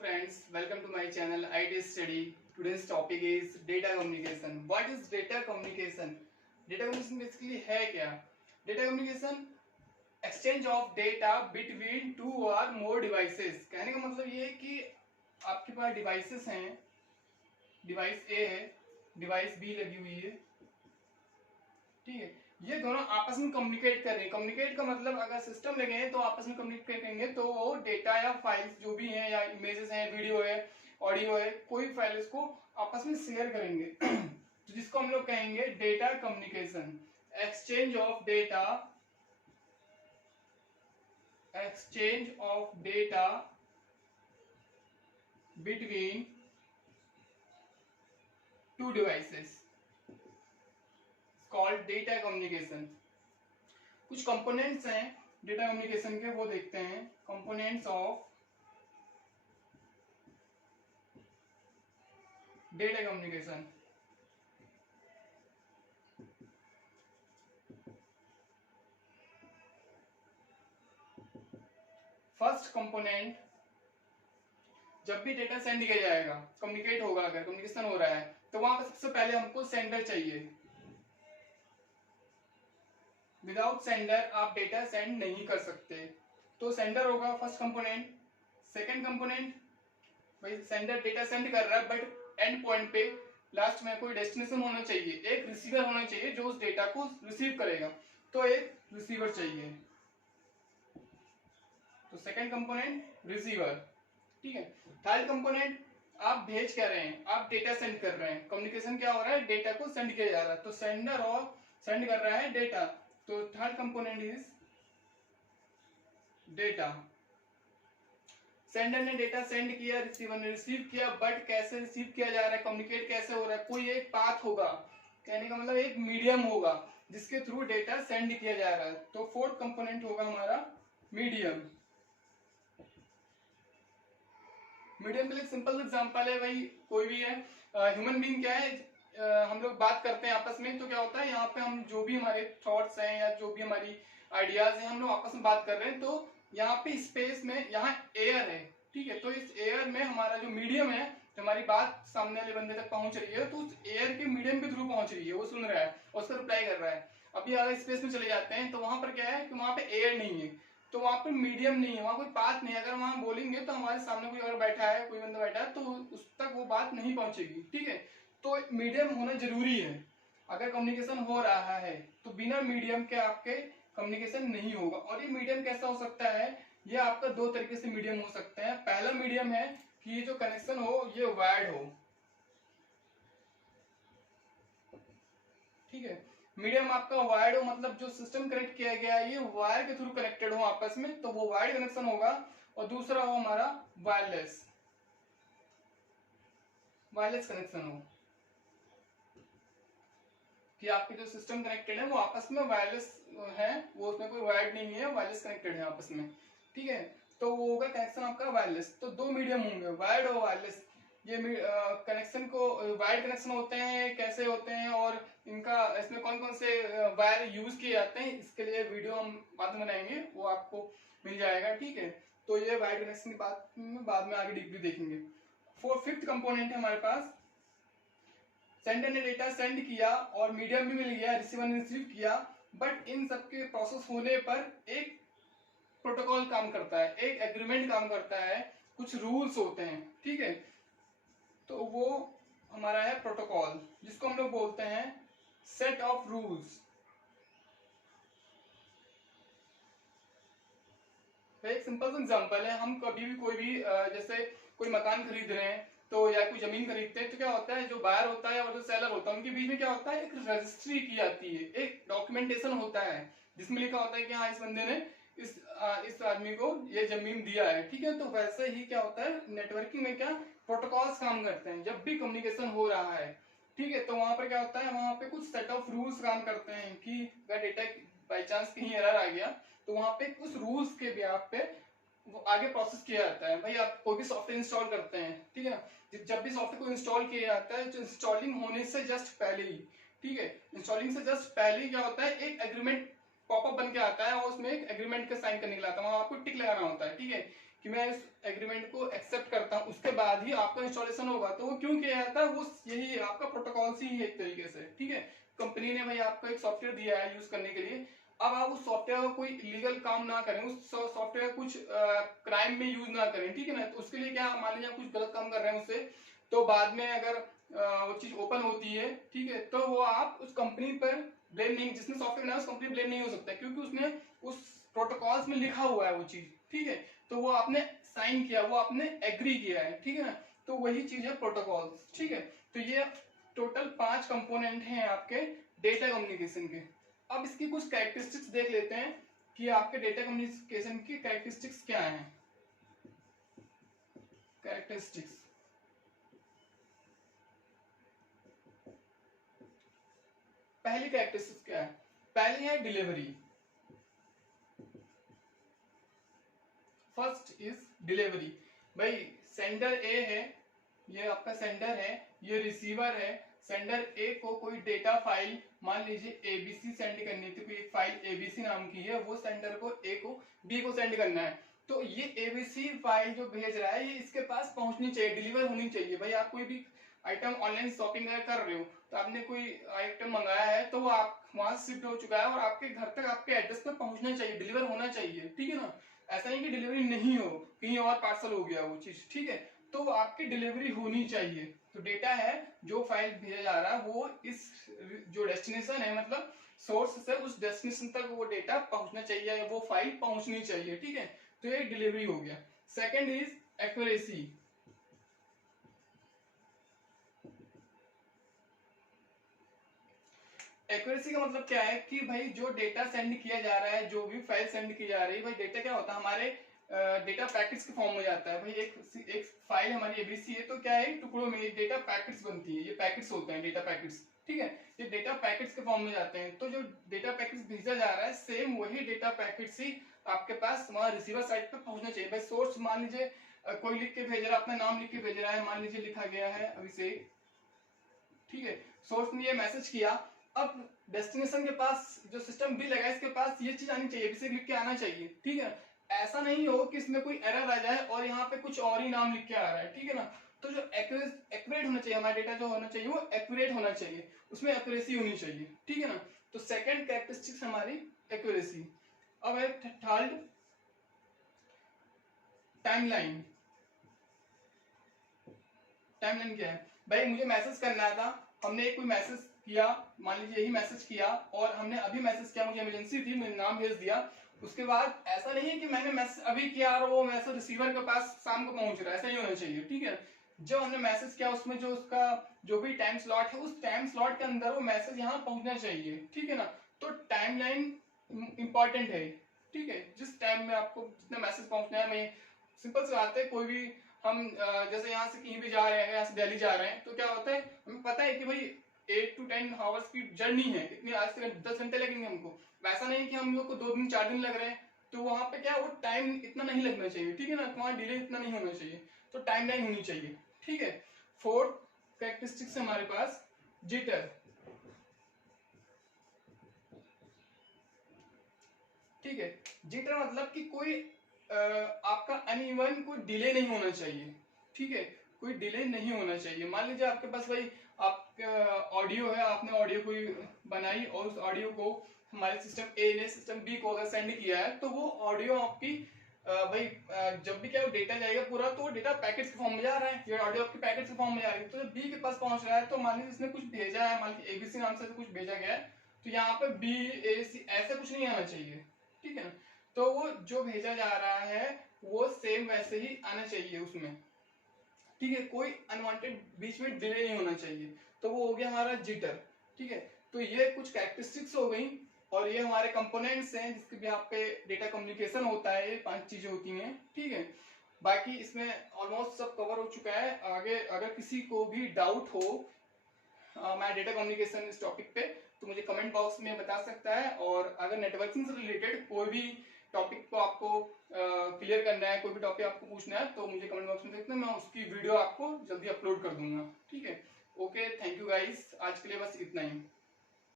friends, welcome to my channel IT Study. Today's topic is data communication. What is data communication? Data communication basically है क्या? Data communication exchange of data between two or more devices. कहने का मतलब ये है कि आपके पास devices हैं, डिवाइस A है, डिवाइस B लगी हुई है, ठीक है। ये दोनों आपस में कम्युनिकेट कर रहे हैं। कम्युनिकेट का मतलब अगर सिस्टम लगे हैं तो आपस में कम्युनिकेट करेंगे तो वो डेटा या फाइल्स जो भी हैं या इमेजेस हैं, वीडियो है, ऑडियो है, कोई फाइल इसको आपस में शेयर करेंगे तो जिसको हम लोग कहेंगे data communication. Exchange of data between two devices called data communication. कुछ कंपोनेंट्स हैं डेटा कम्युनिकेशन के, वो देखते हैं। Components of data communication. First component, जब भी डेटा सेंड किया जाएगा, कम्युनिकेट होगा, अगर कम्युनिकेशन हो रहा है तो वहां पर सबसे पहले हमको सेंडर चाहिए। विदाउट सेंडर आप डेटा सेंड नहीं कर सकते, तो सेंडर होगा फर्स्ट कंपोनेंट। सेकंड कंपोनेंट, भाई सेंडर डेटा सेंड कर रहा है बट एंड पॉइंट पे लास्ट में कोई डेस्टिनेशन होना चाहिए, एक रिसीवर होना चाहिए जो उस डेटा को रिसीव करेगा, तो एक रिसीवर चाहिए। तो सेकंड कंपोनेंट रिसीवर, ठीक है। थर्ड कंपोनेंट, आप भेज क्या रहे हैं, आप डेटा सेंड कर रहे हैं। कम्युनिकेशन क्या हो रहा है, डेटा को सेंड किया जा रहा है, तो सेंडर और सेंड कर रहा है डेटा, तो third component is data. Sender ने डेटा सेंड किया, रिसीवर ने रिसीव किया, बट कैसे रिसीव किया जा रहा है, कम्युनिकेट कैसे हो रहा है, कोई एक पाथ होगा, कहने का मतलब एक मीडियम होगा जिसके थ्रू डेटा सेंड किया जा रहा है, तो फोर्थ कंपोनेंट होगा हमारा मीडियम। मीडियम के लिए सिंपल एग्जांपल है, भाई कोई भी है, ह्यूमन बीइंग क्या है, हम लोग बात करते हैं आपस में, तो क्या होता है यहाँ पे हम जो भी हमारे थॉट्स हैं या जो भी हमारी आइडियाज हैं, हम लोग आपस में बात कर रहे हैं, तो यहाँ पे स्पेस में यहाँ एयर है, ठीक है। तो इस एयर में हमारा जो मीडियम है, तो हमारी बात सामने वाले बंदे तक पहुंच रही है, तो उस एयर के मीडियम के थ्रू पहुंच रही है, वो सुन रहा है और उसका रिप्लाई कर रहा है। अभी अगर स्पेस में चले जाते हैं तो वहां पर क्या है कि वहां पे एयर नहीं है, तो वहां पे मीडियम नहीं है, वहां कोई बात नहीं है। अगर वहां बोलेंगे तो हमारे सामने कोई अगर बैठा है, कोई बंदा बैठा है, तो उस तक वो बात नहीं पहुंचेगी, ठीक है। तो मीडियम होना जरूरी है। अगर कम्युनिकेशन हो रहा है तो बिना मीडियम के आपके कम्युनिकेशन नहीं होगा। और ये मीडियम कैसा हो सकता है, ये आपका दो तरीके से मीडियम हो सकता है। पहला मीडियम है कि ये जो कनेक्शन हो ये वायर्ड हो, ठीक है। मीडियम आपका वायर्ड हो मतलब जो सिस्टम कनेक्ट किया गया है ये वायर के थ्रू कनेक्टेड हो आपस में, तो वो वायर्ड कनेक्शन होगा। और दूसरा हो हमारा वायरलेस कनेक्शन हो, कि आपके जो सिस्टम कनेक्टेड है वो आपस में वायरलेस है, वो उसमें कोई वायर्ड नहीं है, वायरलेस कनेक्टेड है आपस में, ठीक है। तो वो होगा कनेक्शन आपका वायरलेस। तो दो मीडियम होंगे, वायर्ड और वायरलेस। ये कनेक्शन को वायर्ड कनेक्शन होते हैं, कैसे होते हैं, और इनका इसमें कौन कौन से वायर यूज किए जाते हैं, इसके लिए वीडियो हम बाद में बनाएंगे, वो आपको मिल जाएगा, ठीक है। तो ये वायर्ड कनेक्शन की बाद में आगे डीपली देखेंगे। फिफ्थ कंपोनेंट है हमारे पास, सेंडर ने डेटा सेंड किया और मीडियम भी मिल गया, रिसीवर ने रिसीव किया, बट इन सबके प्रोसेस होने पर एक प्रोटोकॉल काम करता है, एक एग्रीमेंट काम करता है, कुछ रूल्स होते हैं, ठीक है। तो वो हमारा है प्रोटोकॉल, जिसको हम लोग बोलते हैं सेट ऑफ रूल्स। एक सिंपल सा एग्जांपल है, हम कभी भी कोई भी जैसे कोई मकान खरीद रहे हैं तो या कोई जमीन खरीदते हैं, तो क्या होता है, जो बायर होता है और जो सेलर होता है उनके बीच में क्या होता है, एक रजिस्ट्री की जाती है, एक डॉक्यूमेंटेशन होता है जिसमें लिखा होता है कि हाँ इस बंदे ने इस आदमी को ये जमीन दिया है, ठीक है। तो वैसे ही क्या होता है, नेटवर्किंग में क्या प्रोटोकॉल्स काम करते हैं। जब भी कम्युनिकेशन हो रहा है, ठीक है, तो वहां पर क्या होता है, वहां पे कुछ सेट ऑफ रूल्स काम करते हैं कि अगर डेटा बाई चांस कहीं एरर आ गया तो वहां पे कुछ रूल्स के ब्याह पे वो आगे प्रोसेस किया जाता है। भाई आप कोई भी सॉफ्टवेयर इंस्टॉल करते हैं, ठीक है, जब भी सॉफ्टवेयर को इंस्टॉल किया जाता है, तो इंस्टॉलिंग होने से जस्ट पहले ही, ठीक है, इंस्टॉलिंग से जस्ट पहले ही क्या होता है, एक एग्रीमेंट पॉपअप बन के आता है और उसमें एक एग्रीमेंट का साइन करने के लिए आता है, वहां आपको टिक लगाना होता है, ठीक है, कि मैं इस एग्रीमेंट को एक्सेप्ट करता हूँ बाद ही आपका इंस्टॉलेशन होगा। तो वो क्यों किया जाता है, वो यही आपका प्रोटोकॉल ही है एक तरीके से, ठीक है। कंपनी ने भाई आपको एक सॉफ्टवेयर दिया है यूज करने के लिए, अब आप उस सॉफ्टवेयर का कोई इलीगल काम ना करें, उस सॉफ्टवेयर कुछ क्राइम में यूज ना करें, ठीक है ना। तो उसके लिए क्या, मान लीजिए आप कुछ गलत काम कर रहे हैं उससे, तो बाद में अगर वो चीज ओपन होती है, ठीक है, तो वो आप उस कंपनी पर ब्लेम नहीं, जिसने सॉफ्टवेयर बनाया उस कंपनी ब्लेम नहीं हो सकता, क्योंकि उसने उस प्रोटोकॉल्स में लिखा हुआ है वो चीज, ठीक है। तो वो आपने साइन किया, वो आपने एग्री किया है, ठीक है ना। तो वही चीज है प्रोटोकॉल्स, ठीक है। तो ये टोटल 5 कंपोनेंट हैं आपके डेटा कम्युनिकेशन के। अब इसकी कुछ कैरेक्टरिस्टिक्स देख लेते हैं कि आपके डेटा कम्युनिकेशन की कैरेक्टरिस्टिक्स क्या हैं। कैरेक्टरिस्टिक्स, पहली कैरेक्टरिस्टिक्स क्या है, पहली है डिलीवरी। First is delivery. भाई सेंडर ए है, ये आपका सेंडर है, ये रिसीवर है। सेंडर ए को कोई डेटा फाइल, मान लीजिए एबीसी सेंड करनी थी, कोई एक फाइल एबीसी नाम की है, वो सेंडर को ए को बी को सेंड करना है। तो ये एबीसी फाइल जो भेज रहा है ये इसके पास पहुंचनी चाहिए, डिलीवर होनी चाहिए। भाई आप कोई भी आइटम ऑनलाइन शॉपिंग कर रहे हो, तो आपने कोई आइटम मंगाया है, तो वो आप वहां शिफ्ट हो चुका है और आपके घर तक आपके एड्रेस पर पहुंचना चाहिए, डिलीवर होना चाहिए, ठीक है ना। ऐसा नहीं कि डिलीवरी नहीं हो, कहीं और पार्सल हो गया वो चीज, ठीक है। तो आपकी डिलीवरी होनी चाहिए। तो डेटा है जो फाइल भेजा जा रहा है वो इस जो डेस्टिनेशन है, मतलब सोर्स से उस डेस्टिनेशन तक वो डेटा पहुंचना चाहिए, वो फाइल पहुंचनी चाहिए, ठीक है। तो ये डिलीवरी हो गया। Second is accuracy. एक्यूरेसी का मतलब क्या है कि भाई जो डेटा सेंड किया जा रहा है, जो भी फाइल सेंड की जा रही है, भाई डेटा क्या होता है हमारे डेटा पैकेट्स के फॉर्म में जाता है। भाई एक फाइल हमारी एबीसी है, तो क्या है टुकड़ों में डेटा पैकेट्स बनती है, ये पैकेट्स होते हैं डेटा पैकेट्स, ठीक है। ये डेटा पैकेट्स के फॉर्म में जाते हैं। तो जो डेटा पैकेट्स भेजा जा रहा है सेम वही डेटा पैकेट्स ही आपके पास वहां रिसीवर साइड पे पहुंचना चाहिए। भाई सोर्स मान लीजिए कोई लिख के भेज रहा है, अपना नाम लिख के भेज रहा है, मान लीजिए लिखा गया है अभिषेक, ठीक है। सोर्स ने ये मैसेज किया, अब डेस्टिनेशन के पास जो सिस्टम बिल लगा इसके पास ये चीज आनी चाहिए, अभिषेक लिख के आना चाहिए, ठीक है। ऐसा नहीं हो कि इसमें कोई एरर आ जाए और यहाँ पे कुछ और ही नाम लिख के आ रहा है, ठीक है ना। तो जो एक्यूरेट होना चाहिए, हमारा डेटा जो होना चाहिए वो एक्यूरेट होना चाहिए, उसमें एक्यूरेसी होनी चाहिए, ठीक है ना। तो सेकंड कैरेक्टरिस्टिक्स हमारी एक्यूरेसी। अब है थर्ड टाइमलाइन। टाइमलाइन क्या है, भाई मुझे मैसेज करना था, हमने कोई मैसेज किया, मान लीजिए यही मैसेज किया, और हमने अभी मैसेज किया, मुझे इमरजेंसी थी, मैंने नाम भेज दिया। उसके बाद ऐसा नहीं है कि मैंने मैसेज अभी किया और वो मैसेज रिसीवर के पास शाम को पहुंच रहा है, ऐसा ही होना चाहिए, ठीक है। जब हमने मैसेज किया उसमें जो उसका जो भी टाइम स्लॉट है, उस टाइम स्लॉट के अंदर वो मैसेज यहाँ पहुंचना चाहिए, ठीक है ना। तो टाइमलाइन इंपॉर्टेंट है, ठीक है। जिस टाइम में आपको जितना मैसेज पहुंचना है, मैं सिंपल सी बात है, कोई भी हम जैसे यहाँ से कहीं भी जा रहे हैं, यहाँ से दिल्ली जा रहे हैं, तो क्या होता है हमें पता है कि भाई 8 to 10 आवर्स की जर्नी है, इतनी आज से 10 घंटे लगेंगे हमको। वैसा नहीं कि हम लोग को 2 दिन 4 दिन लग रहे हैं, तो वहां पे क्या वो टाइम इतना नहीं लगना चाहिए, ठीक है ना। वहां डिले इतना नहीं होना चाहिए, तो टाइम लाइन होनी चाहिए, ठीक है। फोर्थ कैरेक्टरिस्टिक्स हमारे पास जिटर, ठीक है। जिटर मतलब कि कोई आपका अनइवन कोई डिले नहीं होना चाहिए, ठीक है। कोई डिले नहीं होना चाहिए। मान लीजिए आपके पास भाई आप ऑडियो है, आपने ऑडियो कोई बनाई और उस ऑडियो को हमारे सिस्टम ए ने सिस्टम बी को अगर सेंड किया है, तो वो ऑडियो आपकी भाई जब भी क्या डेटा जाएगा पूरा, तो डेटा पैकेट्स के फॉर्म में जा रहा है, ये ऑडियो आपके पैकेट्स के फॉर्म में जा रही है। तो जब बी के पास पहुंच रहा है, तो मान लीजिए इसने कुछ भेजा है, मान लीजिए एबीसी नाम से कुछ भेजा गया है, तो यहाँ पे बी ए सी ऐसा कुछ नहीं आना चाहिए, ठीक है ना। तो वो जो भेजा जा रहा है वो सेम वैसे ही आना चाहिए उसमें, ठीक है। कोई अनवांटेड बीच में डिले नहीं होना चाहिए। तो वो हो गया हमारा जिटर, ठीक है। तो ये कुछ कैरेक्टरिस्टिक्स हो गई, और ये हमारे कंपोनेंट्स हैं जिसके भी आप पे डेटा कम्युनिकेशन होता है, ये 5 चीजें होती हैं, ठीक है। बाकी इसमें ऑलमोस्ट सब कवर हो चुका है। आगे अगर किसी को भी डाउट हो मैं डेटा कम्युनिकेशन इस टॉपिक पे, तो मुझे कमेंट बॉक्स में बता सकता है। और अगर नेटवर्किंग से रिलेटेड कोई भी टॉपिक को आपको क्लियर करना है, कोई भी टॉपिक आपको पूछना है, तो मुझे कमेंट बॉक्स में देखना, मैं उसकी वीडियो आपको जल्दी अपलोड कर दूंगा, ठीक है। ओके, थैंक यू गाइस, आज के लिए बस इतना ही।